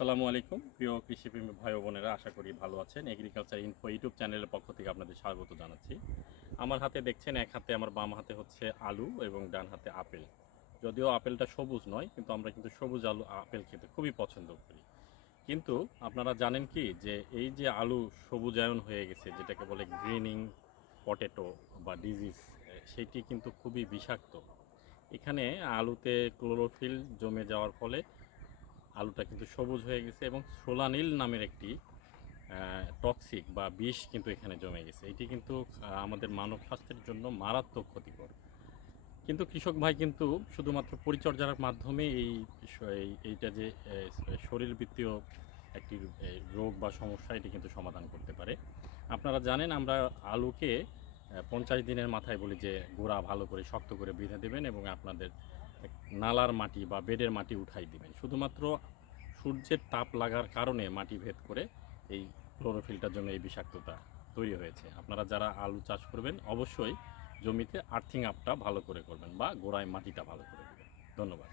আসসালামু আলাইকুম প্রিয় কৃষিপ্রেমী ভাই ও বোনেরা, আশা করি ভালো আছেন। এগ্রিকালচার ইনফো ইউটিউব চ্যানেলের পক্ষ থেকে আপনাদের স্বাগত জানাচ্ছি। আমার হাতে দেখছেন, এক হাতে আমার বাম হাতে হচ্ছে আলু এবং ডান হাতে আপেল। যদিও আপেলটা সবুজ নয়, কিন্তু আমরা কিন্তু সবুজ আপেল খেতে খুবই পছন্দ করি। কিন্তু আপনারা জানেন কি যে এই যে আলু সবুজায়ন হয়ে গেছে, যেটাকে বলে গ্রিনিং পটেটো বা ডিজিজ, সেটি কিন্তু খুবই বিষাক্ত। এখানে আলুতে ক্লোরোফিল জমে যাওয়ার ফলে আলুটা কিন্তু সবুজ হয়ে গেছে এবং সোলানিল নামের একটি টক্সিক বা বিষ কিন্তু এখানে জমে গেছে। এটি কিন্তু আমাদের মানব স্বাস্থ্যের জন্য মারাত্মক ক্ষতিকর। কিন্তু কৃষক ভাই কিন্তু শুধুমাত্র পরিচর্যার মাধ্যমে এইটা যে শরীরবৃত্তীয় একটি রোগ বা সমস্যা, এটি কিন্তু সমাধান করতে পারে। আপনারা জানেন, আমরা আলুকে 50 দিনের মাথায় বলি যে গোড়া ভালো করে শক্ত করে বেঁধে দেবেন এবং আপনাদের নালার মাটি বা বেডের মাটি উঠাই দিবেন। শুধুমাত্র সূর্যের তাপ লাগার কারণে মাটি ভেদ করে এই ক্লোরোফিলটার জন্য এই বিষাক্ততা তৈরি হয়েছে। আপনারা যারা আলু চাষ করবেন, অবশ্যই জমিতে আর্থিং আপটা ভালো করে করবেন বা গোড়ায় মাটিটা ভালো করে দেবেন। ধন্যবাদ।